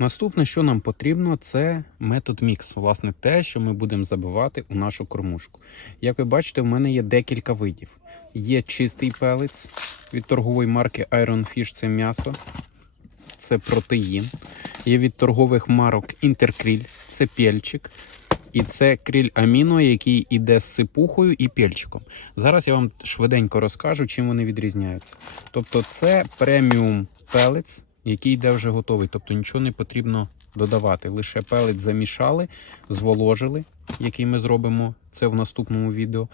Наступне, що нам потрібно, це метод мікс. Власне, те, що ми будемо забивати у нашу кормушку. Як ви бачите, в мене є декілька видів. Є чистий пелець від торгової марки Iron Fish, це м'ясо, це протеїн. Є від торгових марок Інтеркріль, це пельчик. І це кріль аміно, який іде з сипухою і пельчиком. Зараз я вам швиденько розкажу, чим вони відрізняються. Тобто, це преміум пелець, який йде вже готовий. Тобто нічого не потрібно додавати. Лише пелець замішали, зволожили, який ми зробимо це в наступному відео.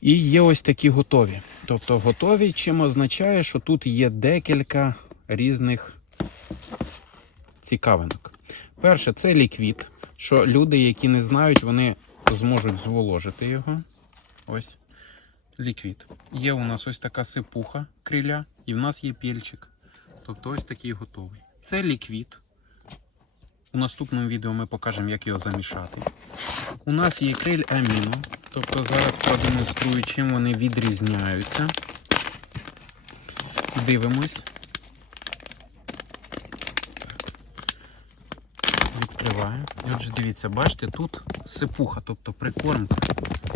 І є ось такі готові. Тобто готові, чим означає, що тут є декілька різних цікавинок. Перше, це ліквід, що люди, які не знають, вони зможуть зволожити його. Ось ліквід. Є у нас ось така сипуха криля, і в нас є пільчик. Тобто ось такий готовий. Це ліквід. У наступному відео ми покажемо, як його замішати. У нас є криль аміно. Тобто зараз продемонструю, чим вони відрізняються. Дивимось. Відкриваю. І отже, дивіться, бачите, тут сипуха, тобто прикормка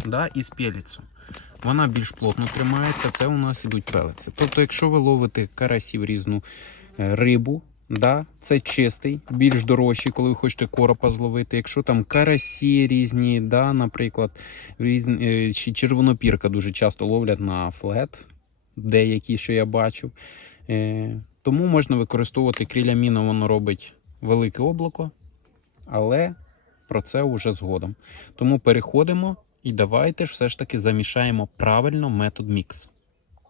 да, із пеліцю. Вона більш плотно тримається, це у нас ідуть пелиці. Тобто, якщо ви ловите карасів різну е, рибу, да, це чистий, більш дорожчий, коли ви хочете коропа зловити. Якщо там карасі різні, да, наприклад, різні, е, червонопірка дуже часто ловлять на флет, деякі, що я бачив. Е, Тому можна використовувати кріля міна, воно робить велике облако, але про це вже згодом. Тому переходимо і давайте ж все ж таки замішаємо правильно метод мікс.